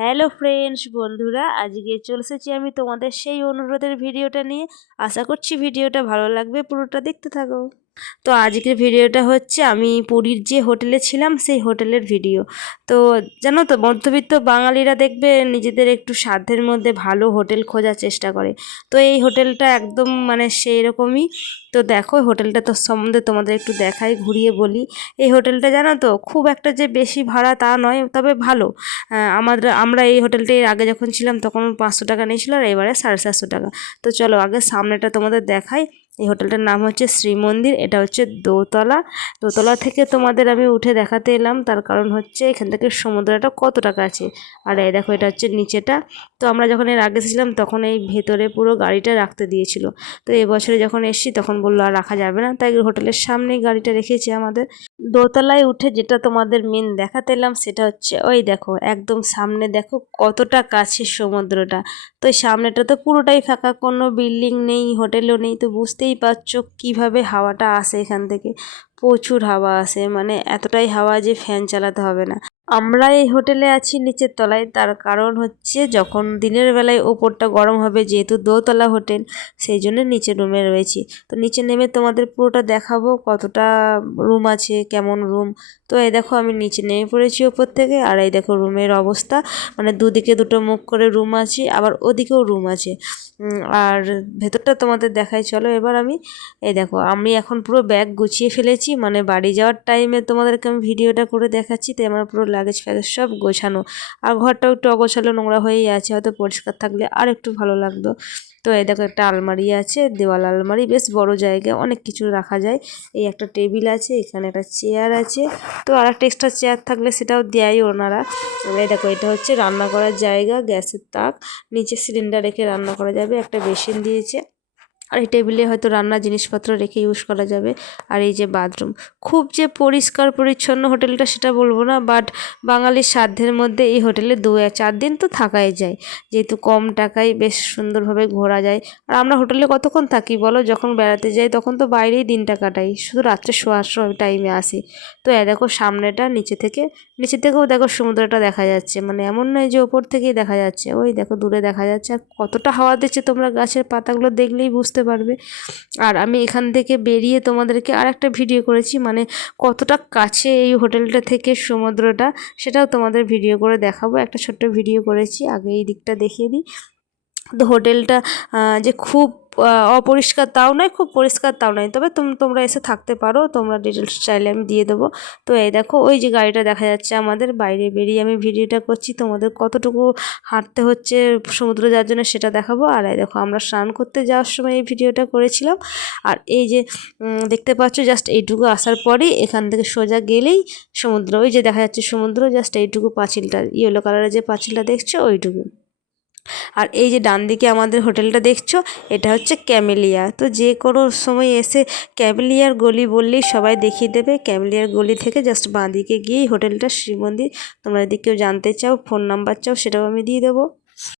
Hello friends বন্ধুরা, আজকে চলে এসেছি আমি তোমাদের সেই অনুরোধের ভিডিওটা নিয়ে। আশা করছি ভিডিওটা ভালো লাগবে, পুরোটা দেখতে থাকো। তো আজকের ভিডিওটা হচ্ছে আমি পুরীর যে হোটেলে ছিলাম সেই হোটেলের ভিডিও। তো জানো তো, মধ্যবিত্ত বাঙালিরা দেখবে নিজেদের একটু সাধ্যের মধ্যে ভালো হোটেল খোঁজার চেষ্টা করে। তো এই হোটেলটা একদম মানে সেই রকমই তো দেখো, হোটেলটা তো সম্বন্ধে তোমাদের একটু দেখাই, ঘুরিয়ে বলি। এই হোটেলটা জানো তো, খুব একটা যে বেশি ভাড়া তা নয়, তবে ভালো। আমাদের, আমরা এই হোটেলটা এর আগে যখন ছিলাম তখন পাঁচশো টাকা নিয়েছিল আর এবারে সাড়ে সাতশো টাকা। তো চলো আগে সামনেটা তোমাদের দেখাই। এই হোটেলটার নাম হচ্ছে শ্রীমন্দির এটা হচ্ছে দোতলা। দোতলা থেকে তোমাদের আমি উঠে দেখাতে এলাম, তার কারণ হচ্ছে এখান থেকে সমুদ্রটা কত টাকা আছে। আর এই দেখো, এটা হচ্ছে নিচেটা। তো আমরা যখন এর আগে ছিলাম তখন এই ভেতরে পুরো গাড়িটা রাখতে দিয়েছিল। তো এবছরে যখন এসছি, তখন বলল আর রাখা যাবে না। তাই হোটেলের সামনেই গাড়িটা রেখেছি আমাদের। দোতলায় উঠে যেটা তোমাদের মেন দেখাতে এলাম, সেটা হচ্ছে, ওই দেখো, একদম সামনে দেখো কতটা কাছে সমুদ্রটা। তো সামনেটা তো পুরোটাই ফাঁকা, কোনো বিল্ডিং নেই, হোটেলও নেই। তো বুঝতেই পারছ কীভাবে হাওয়াটা আসে এখান থেকে। প্রচুর হাওয়া আসে মানে এতটাই হাওয়া যে ফ্যান চালাতে হবে না। আমরা এই হোটেলে আছি নিচের তলায়। তার কারণ হচ্ছে যখন দিনের বেলায় ওপরটা গরম হবে, যেহেতু দোতলা হোটেল, সেই জন্য নিচে রুমে রয়েছি। তো নিচে নেমে তোমাদের পুরোটা দেখাবো, কতটা রুম আছে, কেমন রুম। তো এই দেখো আমি নিচে নেমে পড়েছি ওপর থেকে, আর এই দেখো রুমের অবস্থা। মানে দুদিকে দুটো মুখ করে রুম আছে, আবার ওদিকেও রুম আছে। আর ভেতরটা তোমাদের দেখাই, চলো এবার আমি, এই দেখো, আমি এখন পুরো ব্যাগ গুছিয়ে ফেলেছি মানে বাড়ি যাওয়ার টাইমে তোমাদেরকে আমি ভিডিওটা করে দেখাচ্ছি, তাই আমার পুরো লাগেজ ফ্যাগেজ সব গোছানো। আর ঘরটাও একটু অগোছালো নোংরা হয়েই আছে, হয়তো পরিষ্কার থাকলে আর একটু ভালো লাগতো। তো এই দেখো একটা আলমারি আছে, দেওয়াল আলমারি, বেশ বড় জায়গা, অনেক কিছু রাখা যায়। এই একটা টেবিল আছে, এখানে একটা চেয়ার আছে। তো আর একটা এক্সট্রা চেয়ার থাকলে সেটাও দেয় ওনারা। এই দেখো, এটা হচ্ছে রান্না করার জায়গা, গ্যাসের তাক। নিচে সিলিন্ডার রেখে রান্না করা যাবে, একটা বেসিন দিয়েছে। আর এই টেবিলে হয়তো রান্নার জিনিসপত্র রেখে ইউজ করা যাবে। আর এই যে বাথরুম, খুব যে পরিষ্কার পরিচ্ছন্ন হোটেলটা সেটা বলব না বাট বাঙালির সাধ্যের মধ্যে এই হোটেলে দু চার দিন তো থাকাই যায়। যেহেতু কম টাকায় বেশ সুন্দরভাবে ঘোরা যায়। আর আমরা হোটেলে কতক্ষণ থাকি বলো? যখন বেড়াতে যাই তখন তো বাইরেই দিনটা কাটাই। শুধু রাত্রে শোয়ার সময় টাইমে আসি। তো এ দেখো সামনেটা, নিচে থেকে, নিচে থেকেও দেখো সমুদ্রটা দেখা যাচ্ছে। মানে এমন নয় যে ওপর থেকেই দেখা যাচ্ছে। ওই দেখো দূরে দেখা যাচ্ছে। আর কতটা হাওয়া দিচ্ছে তোমরা গাছের পাতাগুলো দেখলেই বুঝতে পারবে। আর আমি এখান থেকে বেরিয়ে তোমাদেরকে আর একটা ভিডিও করেছি মানে কতটা কাছে এই হোটেলটা থেকে সমুদ্রটা, সেটাও তোমাদের ভিডিও করে দেখাবো। একটা ছোট্ট ভিডিও করেছি, আগে এই দিকটা দেখিয়ে দিই। তো হোটেলটা যে খুব অপরিষ্কার তাও নয়, খুব পরিষ্কার তাও নয়। তবে তুমি, তোমরা এসে থাকতে পারো, তোমরা ডিটেলস চাইলে আমি দিয়ে দেবো। তো এই দেখো, ওই যে গাড়িটা দেখা যাচ্ছে আমাদের, বাইরে বেরিয়ে আমি ভিডিওটা করছি, তোমাদের কতটুকু হাঁটতে হচ্ছে সমুদ্র যাওয়ার জন্য সেটা দেখাবো। আর এই দেখো, আমরা স্নান করতে যাওয়ার সময় এই ভিডিওটা করেছিলাম। আর এই যে দেখতে পাচ্ছ জাস্ট এইটুকু আসার পরেই এখান থেকে সোজা গেলেই সমুদ্র। ওই যে দেখা যাচ্ছে সমুদ্র জাস্ট এইটুকু পাঁচিলটা ইয়েলো কালারের যে পাঁচিলটা দেখছ, ওইটুকু। আর এই যে ডান দিকে আমাদের হোটেলটা দেখছ, এটা হচ্ছে ক্যামেলিয়া। তো যে কোনো সময় এসে ক্যামেলিয়ার গলি বললেই সবাই দেখিয়ে দেবে। ক্যামেলিয়ার গলি থেকে জাস্ট বাঁ দিকে গিয়েই হোটেলটা শ্রীমন্দির। তোমরা যদি কেউ জানতে চাও, ফোন নাম্বার চাও, সেটাও আমি দিয়ে দেবো।